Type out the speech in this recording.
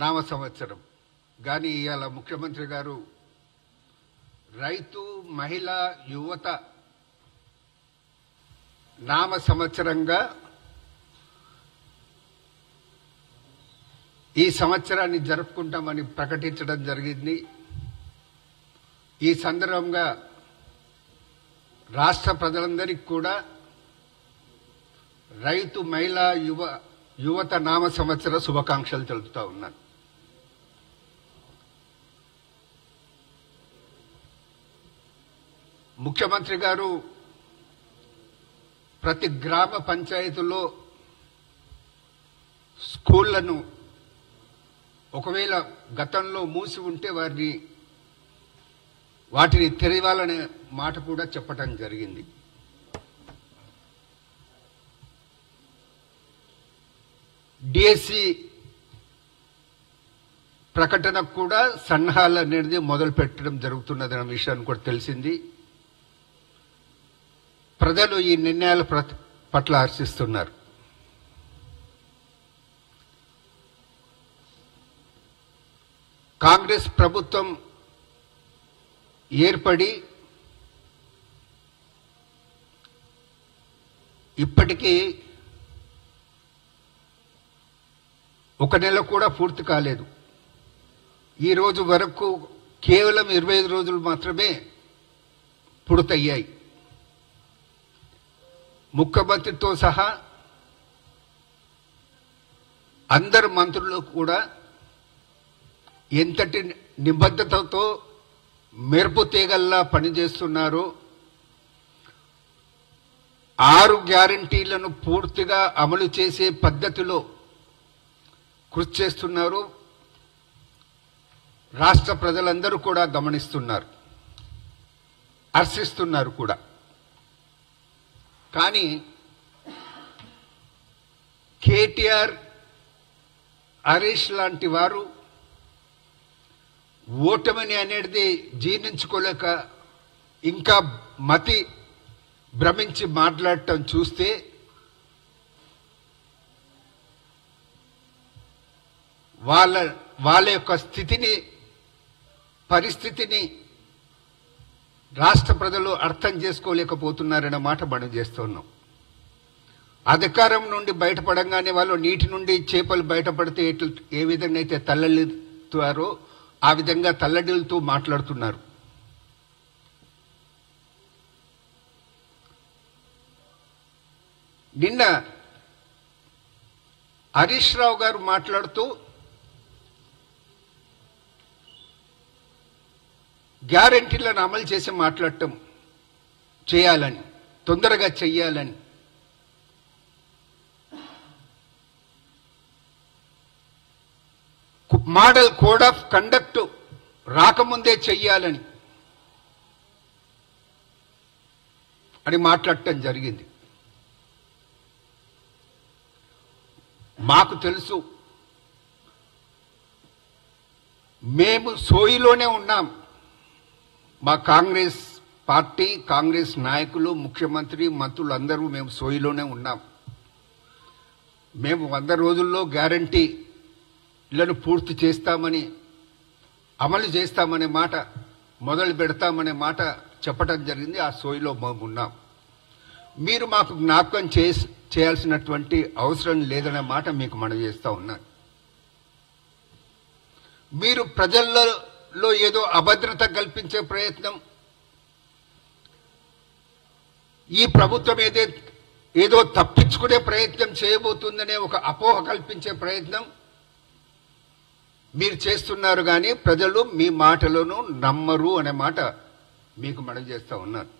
నామ సంవత్సరం. కానీ ఇవాళ ముఖ్యమంత్రి గారు రైతు, మహిళ, యువత నామ సంవత్సరంగా ఈ సంవత్సరాన్ని జరుపుకుంటామని ప్రకటించడం జరిగింది. ఈ సందర్భంగా రాష్ట్ర ప్రజలందరికీ కూడా రైతు, మహిళ, యువత నామ సంవత్సర శుభాకాంక్షలు తెలుపుతా ఉన్నాను. ముఖ్యమంత్రి గారు ప్రతి గ్రామ పంచాయతీలో స్కూళ్లను ఒకవేళ గతంలో మూసి ఉంటే వాటిని తెరవాలనే మాట కూడా చెప్పడం జరిగింది. డిఎస్సి ప్రకటనకు కూడా సన్నాహాలు అనేది మొదలు పెట్టడం జరుగుతున్నదన్న విషయాన్ని కూడా తెలిసింది. ప్రజలు ఈ నిర్ణయాల పట్ల హర్షిస్తున్నారు. కాంగ్రెస్ ప్రభుత్వం ఏర్పడి ఇప్పటికీ ఒక నెల కూడా పూర్తి కాలేదు. ఈ రోజు వరకు కేవలం 25 రోజులు మాత్రమే పూర్తయ్యాయి. ముఖ్యమంత్రితో సహా అందరు మంత్రులు కూడా ఎంతటి నిబద్ధతతో మెరుపు తీగల్లా పనిచేస్తున్నారు. 6 గ్యారంటీలను పూర్తిగా అమలు చేసే పద్ధతిలో కృషి చేస్తున్నారు. రాష్ట్ర ప్రజలందరూ కూడా గమనిస్తున్నారు, హర్షిస్తున్నారు కూడా. కానీ కేటీఆర్, హరీష్ లాంటి వారు ఓటమిని అనేది జీర్ణించుకోలేక ఇంకా మతి భ్రమించి మాట్లాడటం చూస్తే వాళ్ళ యొక్క పరిస్థితిని రాష్ట్ర ప్రజలు అర్థం చేసుకోలేకపోతున్నారనే మాట మనం చేస్తున్నాం. అధికారం నుండి బయటపడంగానే వాళ్ళు నీటి నుండి చేపలు బయటపడితే ఏ విధంగా అయితే తల్లడిల్లుతారో ఆ విధంగా తల్లడిల్లుతూ మాట్లాడుతున్నారు. నిన్న హరీష్ రావు గారు మాట్లాడుతూ గ్యారంటీలను అమలు చేసి మాట్లాడటం చేయాలని, తొందరగా చెయ్యాలని, మోడల్ కోడ్ ఆఫ్ కండక్ట్ రాకముందే చెయ్యాలని అని మాట్లాడటం జరిగింది. మాకు తెలుసు, మేము సోయిలోనే ఉన్నాం. మా కాంగ్రెస్ పార్టీ, కాంగ్రెస్ నాయకులు, ముఖ్యమంత్రి, మంత్రులు అందరూ మేము సోయిలోనే ఉన్నాం. మేము 100 రోజుల్లో గ్యారంటీలను పూర్తి చేస్తామని, అమలు చేస్తామనే మాట, మొదలు పెడతామనే మాట చెప్పడం జరిగింది. ఆ సోయిలో మేము ఉన్నాం. మీరు మాకు జ్ఞాపకం చేయాల్సినటువంటి అవసరం లేదనే మాట మీకు మనవి చేస్తా ఉన్నాను. మీరు ప్రజల్లో ఏదో అభద్రత కల్పించే ప్రయత్నం, ఈ ప్రభుత్వం ఏదో తప్పించుకునే ప్రయత్నం చేయబోతుందనే ఒక అపోహ కల్పించే ప్రయత్నం మీరు చేస్తున్నారు. కానీ ప్రజలు మీ మాటలను నమ్మరు అనే మాట మీకు మనవి చేస్తా ఉన్నాను.